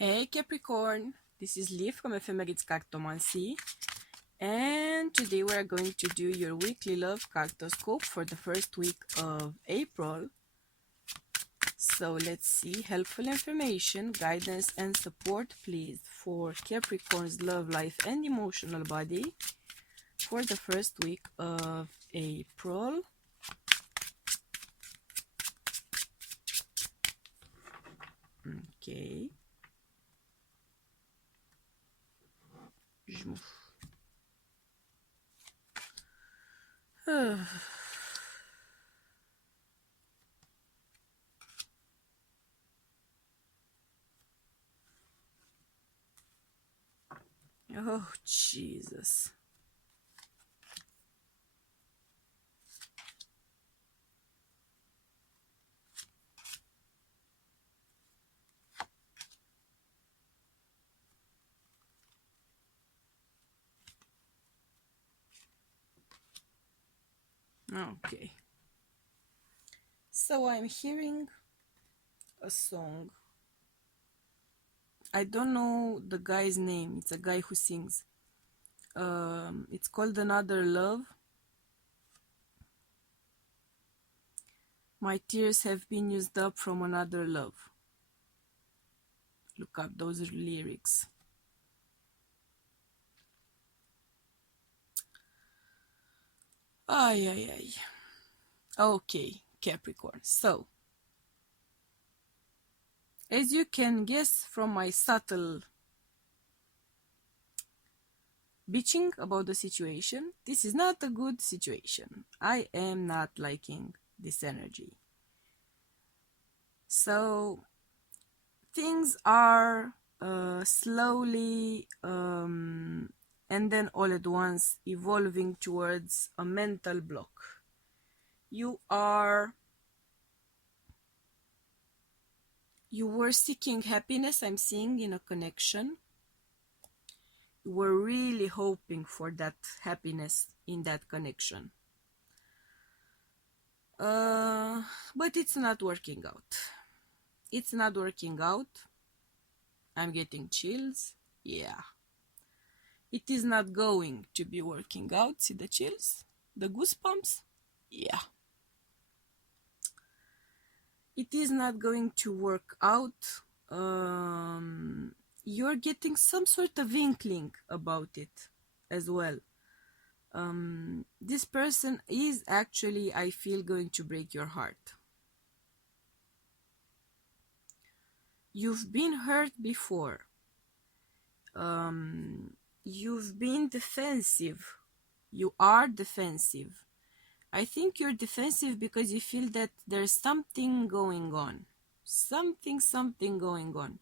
Hey Capricorn, this is Liv from Ephemeris Cartomancy, and today we are going to do your weekly love cartoscope for the first week of April. So let's see, helpful information, guidance and support please for Capricorn's love life and emotional body for the first week of April. Okay. Je m'en fous. Oh, Jesus. Okay. So I'm hearing a song. I don't know the guy's name. It's a guy who sings. It's called Another Love. My tears have been used up from another love. Look up those lyrics. Ay, ay, ay. Okay, Capricorn. So, as you can guess from my subtle bitching about the situation, this is not a good situation. I am not liking this energy. So, things are slowly and then all at once evolving towards a mental block. You were seeking happiness, I'm seeing, in a connection. You were really hoping for that happiness in that connection. But it's not working out. It's not working out. I'm getting chills. Yeah. It is not going to be working out. See the chills? The goosebumps? Yeah. It is not going to work out. You're getting some sort of inkling about it as well. This person is actually, I feel, going to break your heart. You've been hurt before. You've been defensive. You are defensive. I think you're defensive because you feel that there's something going on. Something going on.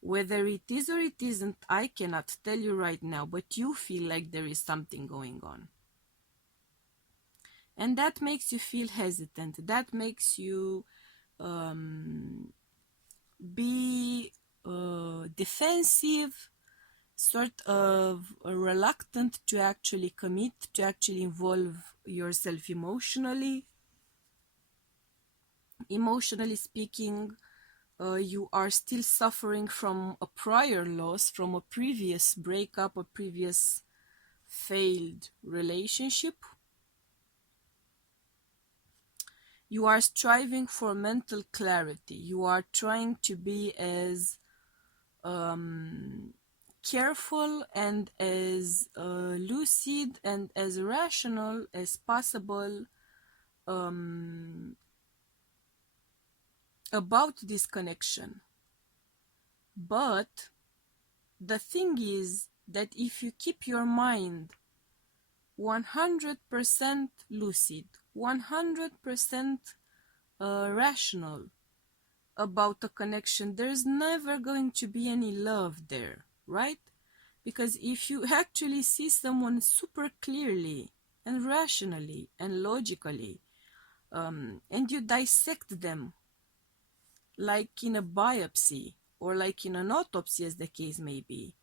Whether it is or it isn't, I cannot tell you right now, but you feel like there is something going on. And that makes you feel hesitant. That makes you be defensive, sort of reluctant to actually commit, to actually involve yourself emotionally. Emotionally speaking, you are still suffering from a prior loss, from a previous breakup, a previous failed relationship. You are striving for mental clarity. You are trying to be as careful and as lucid and as rational as possible about this connection. But the thing is that if you keep your mind 100% lucid, 100% rational about a connection, there's never going to be any love there, right? Because if you actually see someone super clearly and rationally and logically, and you dissect them like in a biopsy or like in an autopsy, as the case may be,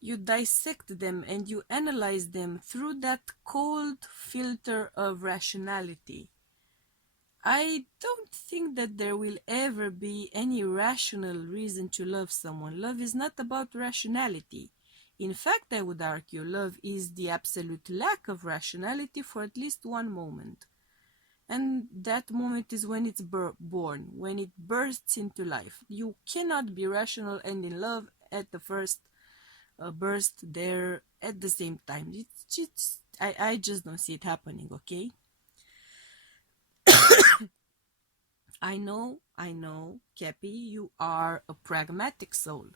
you dissect them and you analyze them through that cold filter of rationality. I don't think that there will ever be any rational reason to love someone. Love is not about rationality. In fact, I would argue love is the absolute lack of rationality for at least one moment. And that moment is when it's born, when it bursts into life. You cannot be rational and in love at the first burst there at the same time. It's just, I just don't see it happening, okay? I know, Cappy, you are a pragmatic soul.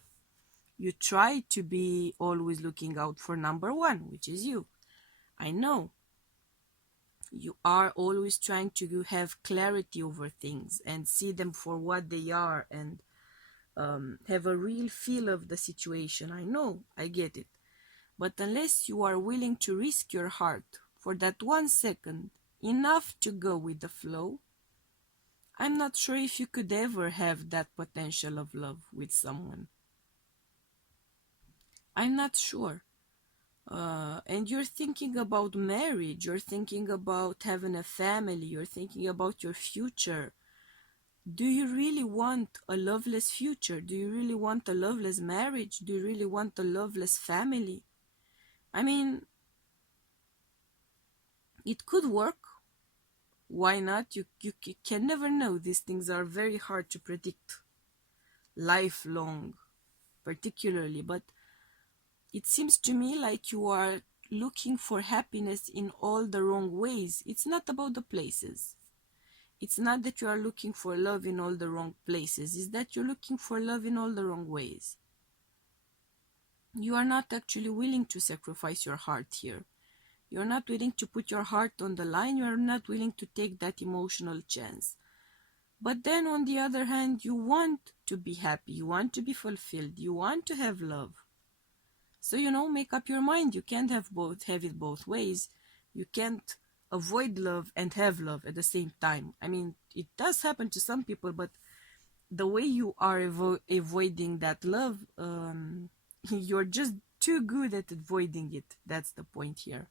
You try to be always looking out for number one, which is you. I know. You are always trying to have clarity over things and see them for what they are and have a real feel of the situation. I know, I get it. But unless you are willing to risk your heart for that 1 second, enough to go with the flow, I'm not sure if you could ever have that potential of love with someone. I'm not sure. And you're thinking about marriage, you're thinking about having a family, you're thinking about your future. Do you really want a loveless future? Do you really want a loveless marriage? Do you really want a loveless family? I mean, it could work. Why not? You can never know. These things are very hard to predict, lifelong particularly, but it seems to me like you are looking for happiness in all the wrong ways. It's not about the places. It's not that you are looking for love in all the wrong places. It's that you're looking for love in all the wrong ways. You are not actually willing to sacrifice your heart here. You're not willing to put your heart on the line. You're not willing to take that emotional chance. But then on the other hand, you want to be happy. You want to be fulfilled. You want to have love. So, make up your mind. You can't have it both ways. You can't avoid love and have love at the same time. I mean, it does happen to some people, but the way you are avoiding that love, you're just too good at avoiding it. That's the point here.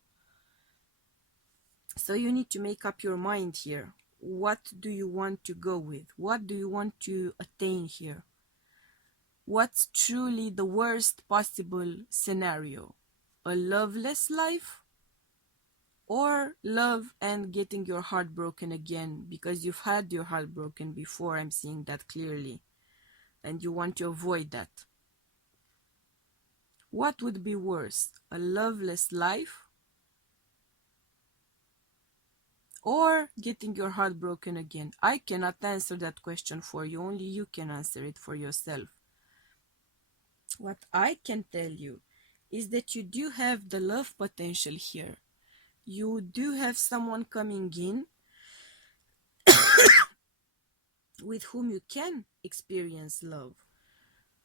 So you need to make up your mind here. What do you want to go with? What do you want to attain here? What's truly the worst possible scenario? A loveless life? Or love and getting your heart broken again because you've had your heart broken before? I'm seeing that clearly. And you want to avoid that. What would be worse? A loveless life? Or getting your heart broken again? I cannot answer that question for you. Only you can answer it for yourself. What I can tell you is that you do have the love potential here. You do have someone coming in with whom you can experience love,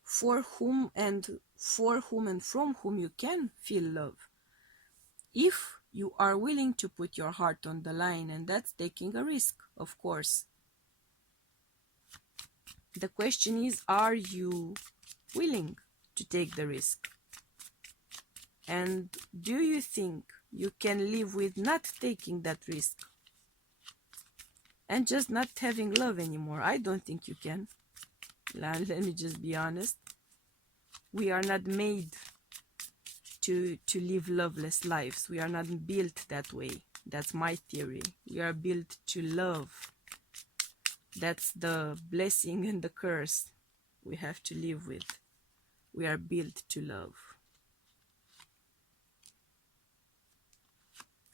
for whom and from whom you can feel love. If you are willing to put your heart on the line, and that's taking a risk, of course. The question is, are you willing to take the risk? And do you think you can live with not taking that risk and just not having love anymore? I don't think you can. Let me just be honest. We are not made to live loveless lives. We are not built that way. That's my theory. We are built to love. That's the blessing and the curse we have to live with. We are built to love.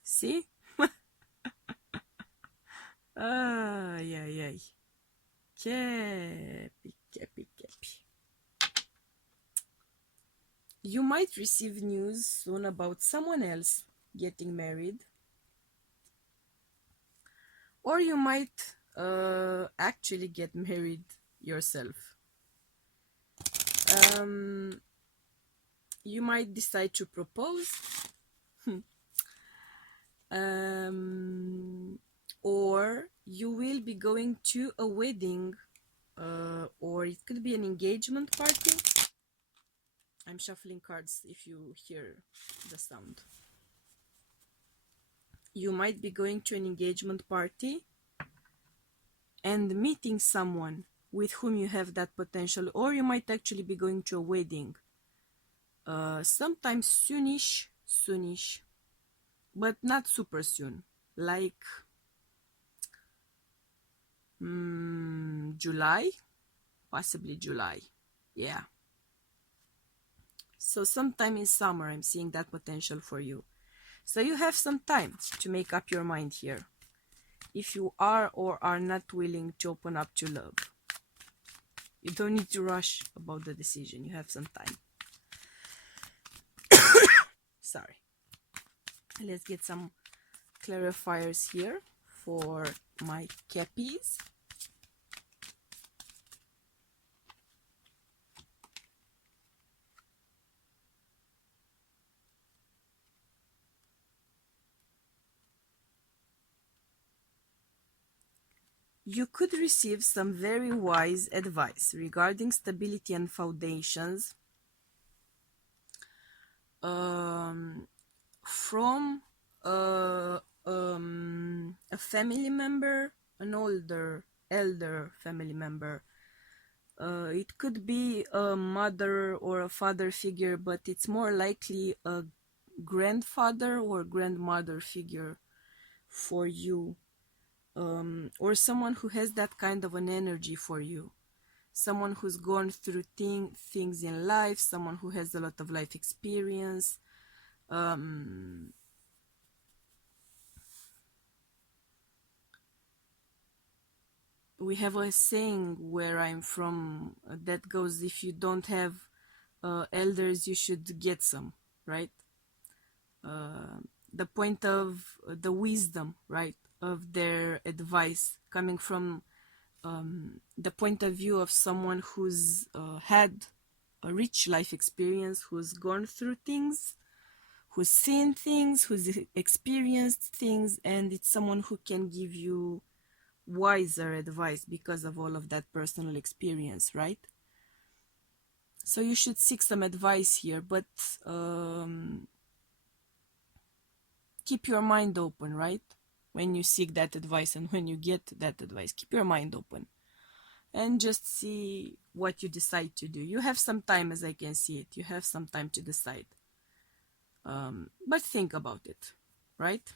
See? Ay, ay, ay. Cappy. You might receive news soon about someone else getting married. Or you might actually get married yourself. You might decide to propose. Or you will be going to a wedding, or it could be an engagement party. I'm shuffling cards if you hear the sound. You might be going to an engagement party, and meeting someone with whom you have that potential, or you might actually be going to a wedding sometimes soonish, but not super soon, like July, possibly July. Yeah, so sometime in summer I'm seeing that potential for you. So you have some time to make up your mind here, if you are or are not willing to open up to love. You don't need to rush about the decision. You have some time. Sorry. Let's get some clarifiers here for my cappies. You could receive some very wise advice regarding stability and foundations from a family member, an elder family member. It could be a mother or a father figure, but it's more likely a grandfather or grandmother figure for you, or someone who has that kind of an energy for you. Someone who's gone through things in life, someone who has a lot of life experience. We have a saying where I'm from that goes, if you don't have elders, you should get some, right? The point of the wisdom, right, of their advice coming from the point of view of someone who's had a rich life experience, who's gone through things, who's seen things, who's experienced things, and it's someone who can give you wiser advice because of all of that personal experience, right? So you should seek some advice here, but keep your mind open, right? When you seek that advice and when you get that advice, keep your mind open and just see what you decide to do. You have some time, as I can see it. You have some time to decide. But think about it, right?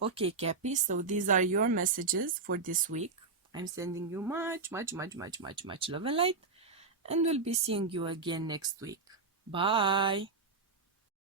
Okay, Cappy, so these are your messages for this week. I'm sending you much love and light, and we'll be seeing you again next week. Bye!